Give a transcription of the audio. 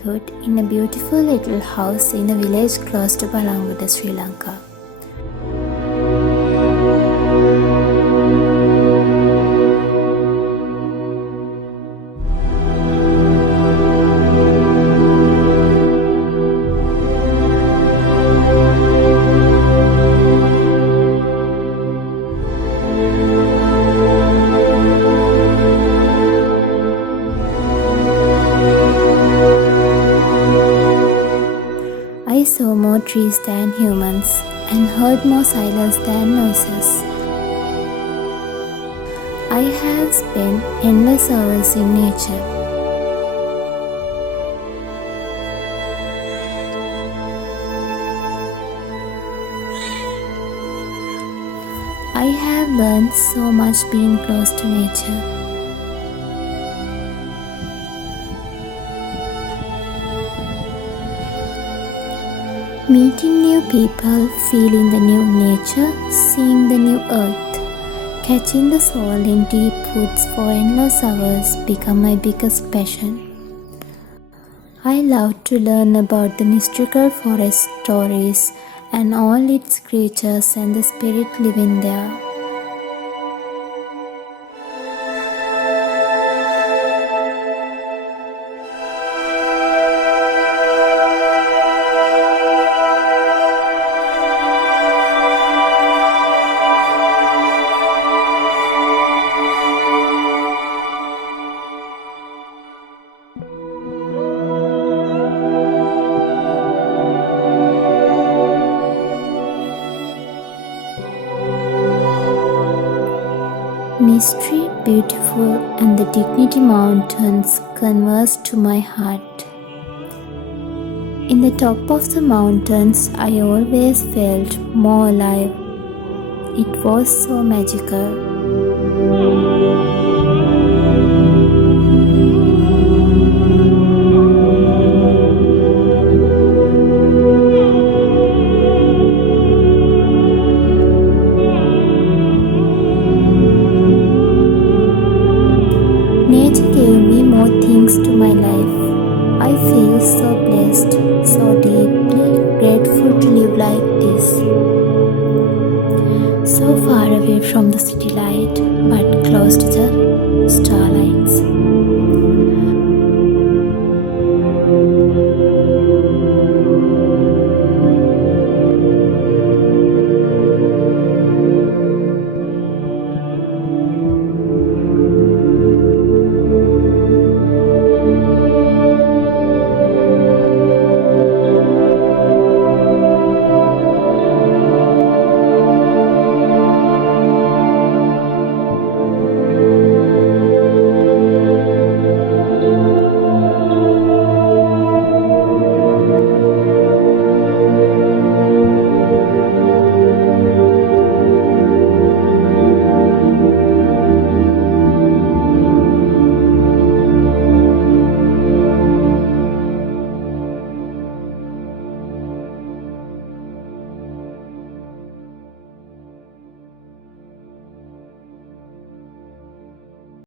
childhood in a beautiful little house in a village close to Balangoda, Sri Lanka. I saw more trees than humans and heard more silence than noises. I have spent endless hours in nature. I have learned so much being close to nature. Meeting new people, feeling the new nature, seeing the new earth, catching the soul in deep woods for endless hours become my biggest passion. I love to learn about the mystical forest stories and all its creatures and the spirit living there. Mystery, beautiful, and the Dignity Mountains converse to my heart. In the top of the mountains, I always felt more alive. It was so magical. Nature gave me more things to my life. I feel so blessed, so deeply grateful to live like this. So far away from the city light, but close to the starlights.